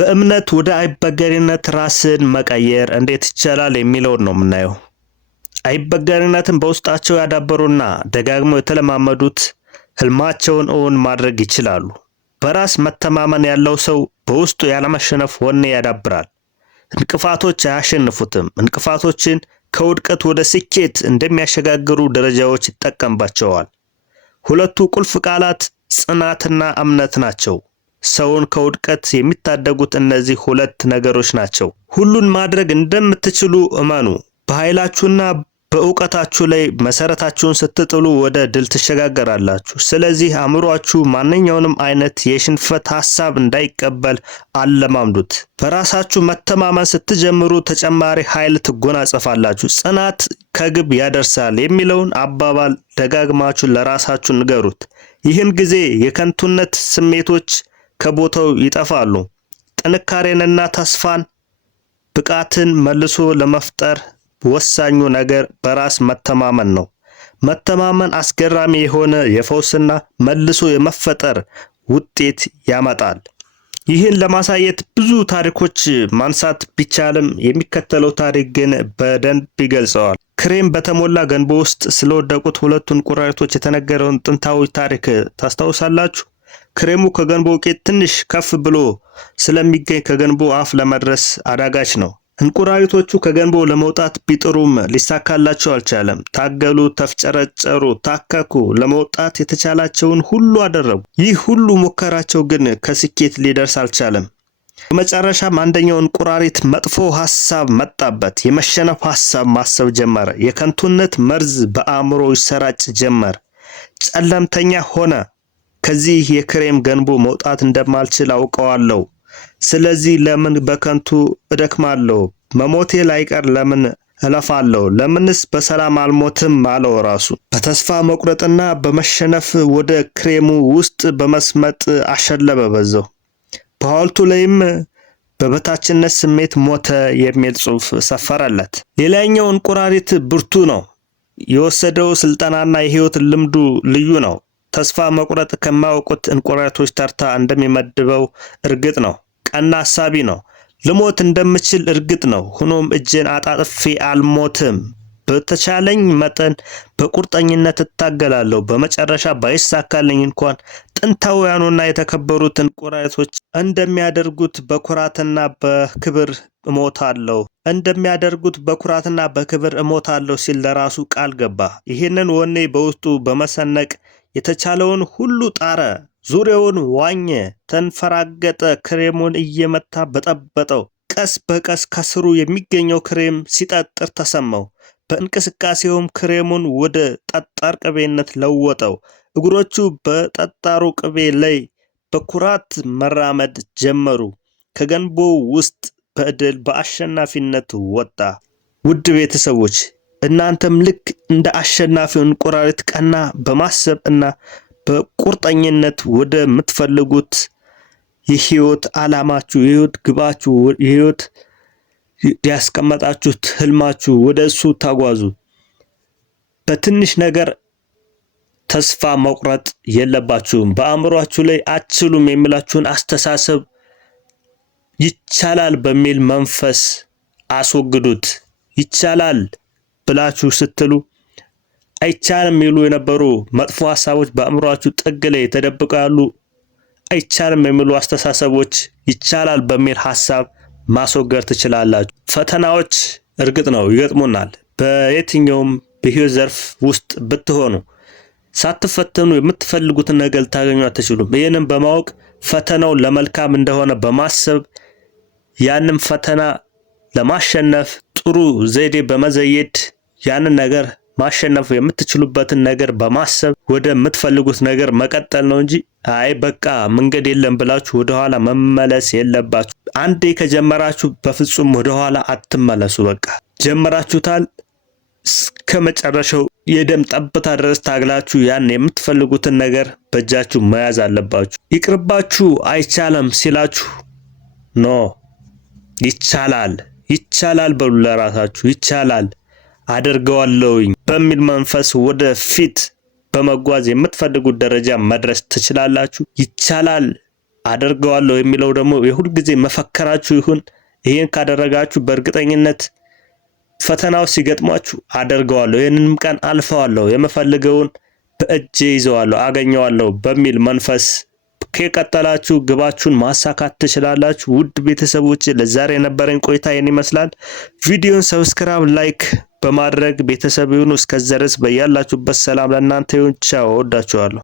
በእምነት ወደ አይበገሪነት ራስን መቀየር እንዴት ይቻላል የሚለውን ነው የምናየው። አይበገሪነትን በውስጣቸው ያዳበሩና ደጋግመው የተለማመዱት ህልማቸውን እውን ማድረግ ይችላሉ። በራስ መተማመን ያለው ሰው በውስጡ ያለመሸነፍ ወኔ ያዳብራል። እንቅፋቶች አያሸንፉትም። እንቅፋቶችን ከውድቀት ወደ ስኬት እንደሚያሸጋግሩ ደረጃዎች ይጠቀምባቸዋል። ሁለቱ ቁልፍ ቃላት ጽናትና እምነት ናቸው። ሰውን ከውድቀት የሚታደጉት እነዚህ ሁለት ነገሮች ናቸው። ሁሉን ማድረግ እንደምትችሉ እመኑ። በኃይላችሁና በእውቀታችሁ ላይ መሰረታችሁን ስትጥሉ ወደ ድል ትሸጋገራላችሁ። ስለዚህ አእምሯችሁ ማንኛውንም አይነት የሽንፈት ሐሳብ እንዳይቀበል አለማምዱት። በራሳችሁ መተማመን ስትጀምሩ ተጨማሪ ኃይል ትጎናጸፋላችሁ። ጽናት ከግብ ያደርሳል የሚለውን አባባል ደጋግማችሁ ለራሳችሁ ንገሩት። ይህን ጊዜ የከንቱነት ስሜቶች ከቦታው ይጠፋሉ። ጥንካሬንና ተስፋን ብቃትን መልሶ ለመፍጠር ወሳኙ ነገር በራስ መተማመን ነው። መተማመን አስገራሚ የሆነ የፈውስና መልሶ የመፈጠር ውጤት ያመጣል። ይህን ለማሳየት ብዙ ታሪኮች ማንሳት ቢቻልም የሚከተለው ታሪክ ግን በደንብ ይገልጸዋል። ክሬም በተሞላ ገንቦ ውስጥ ስለወደቁት ሁለቱ እንቁራሪቶች የተነገረውን ጥንታዊ ታሪክ ታስታውሳላችሁ? ክሬሙ ከገንቦ ቄት ትንሽ ከፍ ብሎ ስለሚገኝ ከገንቦ አፍ ለመድረስ አዳጋች ነው። እንቁራሪቶቹ ከገንቦ ለመውጣት ቢጥሩም ሊሳካላቸው አልቻለም። ታገሉ፣ ተፍጨረጨሩ፣ ታከኩ፣ ለመውጣት የተቻላቸውን ሁሉ አደረጉ። ይህ ሁሉ ሙከራቸው ግን ከስኬት ሊደርስ አልቻለም። በመጨረሻም አንደኛው እንቁራሪት መጥፎ ሐሳብ መጣበት። የመሸነፍ ሐሳብ ማሰብ ጀመረ። የከንቱነት መርዝ በአእምሮ ይሰራጭ ጀመር። ጨለምተኛ ሆነ። ከዚህ የክሬም ገንቦ መውጣት እንደማልችል አውቀዋለሁ። ስለዚህ ለምን በከንቱ እደክማለሁ? መሞቴ ላይቀር ለምን እለፋለሁ? ለምንስ በሰላም አልሞትም አለው ራሱ። በተስፋ መቁረጥና በመሸነፍ ወደ ክሬሙ ውስጥ በመስመጥ አሸለበ በዛው። በሐውልቱ ላይም በበታችነት ስሜት ሞተ የሚል ጽሑፍ ሰፈረለት። ሌላኛው እንቁራሪት ብርቱ ነው። የወሰደው ስልጠናና የህይወት ልምዱ ልዩ ነው። ተስፋ መቁረጥ ከማያውቁት እንቁራሪቶች ተርታ እንደሚመድበው እርግጥ ነው። ቀና ሐሳቢ ነው። ልሞት እንደምችል እርግጥ ነው። ሆኖም እጄን አጣጥፌ አልሞትም። በተቻለኝ መጠን በቁርጠኝነት እታገላለሁ። በመጨረሻ ባይሳካልኝ እንኳን ጥንታውያኑና የተከበሩት እንቁራሪቶች እንደሚያደርጉት በኩራትና በክብር እሞታለሁ ሲል ለራሱ ቃል ገባ። ይህንን ወኔ በውስጡ በመሰነቅ የተቻለውን ሁሉ ጣረ። ዙሪያውን ዋኘ፣ ተንፈራገጠ፣ ክሬሙን እየመታ በጠበጠው። ቀስ በቀስ ከስሩ የሚገኘው ክሬም ሲጠጥር ተሰማው። በእንቅስቃሴውም ክሬሙን ወደ ጠጣር ቅቤነት ለወጠው። እግሮቹ በጠጣሩ ቅቤ ላይ በኩራት መራመድ ጀመሩ። ከገንቦው ውስጥ በድል በአሸናፊነት ወጣ። ውድ ቤተሰቦች እናንተም ልክ እንደ አሸናፊው እንቁራሪት ቀና በማሰብ እና በቁርጠኝነት ወደ ምትፈልጉት የህይወት ዓላማችሁ፣ የህይወት ግባችሁ፣ የህይወት ያስቀመጣችሁት ህልማችሁ ወደ እሱ ተጓዙ። በትንሽ ነገር ተስፋ መቁረጥ የለባችሁም። በአእምሯችሁ ላይ አትችሉም የሚላችሁን አስተሳሰብ ይቻላል በሚል መንፈስ አስወግዱት። ይቻላል ብላችሁ ስትሉ አይቻልም የሚሉ የነበሩ መጥፎ ሐሳቦች በአእምሯችሁ ጥግ ላይ ተደብቀው ያሉ አይቻልም የሚሉ አስተሳሰቦች ይቻላል በሚል ሐሳብ ማስወገድ ትችላላችሁ። ፈተናዎች እርግጥ ነው ይገጥሙናል። በየትኛውም በህይወት ዘርፍ ውስጥ ብትሆኑ ሳትፈተኑ የምትፈልጉትን ነገር ልታገኙ አትችሉም። ይህንን በማወቅ ፈተናው ለመልካም እንደሆነ በማሰብ ያንን ፈተና ለማሸነፍ ጥሩ ዘዴ በመዘየድ ያንን ነገር ማሸነፍ የምትችሉበትን ነገር በማሰብ ወደ ምትፈልጉት ነገር መቀጠል ነው እንጂ አይ በቃ መንገድ የለም ብላችሁ ወደ ኋላ መመለስ የለባችሁ። አንዴ ከጀመራችሁ በፍጹም ወደ ኋላ አትመለሱ። በቃ ጀመራችሁታል፣ እስከመጨረሻው የደም ጠብታ ድረስ ታግላችሁ ያን የምትፈልጉትን ነገር በእጃችሁ መያዝ አለባችሁ። ይቅርባችሁ አይቻለም ሲላችሁ ኖ ይቻላል በሉ ለራሳችሁ። ይቻላል አደርገዋለሁኝ በሚል መንፈስ ወደ ፊት በመጓዝ የምትፈልጉት ደረጃ መድረስ ትችላላችሁ። ይቻላል አደርገዋለሁ የሚለው ደግሞ የሁል ጊዜ መፈከራችሁ ይሁን። ይሄን ካደረጋችሁ በእርግጠኝነት ፈተናው ሲገጥሟችሁ አደርገዋለሁ፣ ይህንንም ቀን አልፈዋለሁ፣ የምፈልገውን በእጄ ይዘዋለሁ፣ አገኘዋለሁ በሚል መንፈስ ከቀጠላችሁ ግባችሁን ማሳካት ትችላላችሁ። ውድ ቤተሰቦች ለዛሬ የነበረኝ ቆይታ ይህን ይመስላል። ቪዲዮን ሰብስክራይብ፣ ላይክ በማድረግ ቤተሰብ ይሁኑ። እስከዚያ ድረስ በያላችሁበት ሰላም ለእናንተ ይሁን። ቻው፣ እወዳችኋለሁ።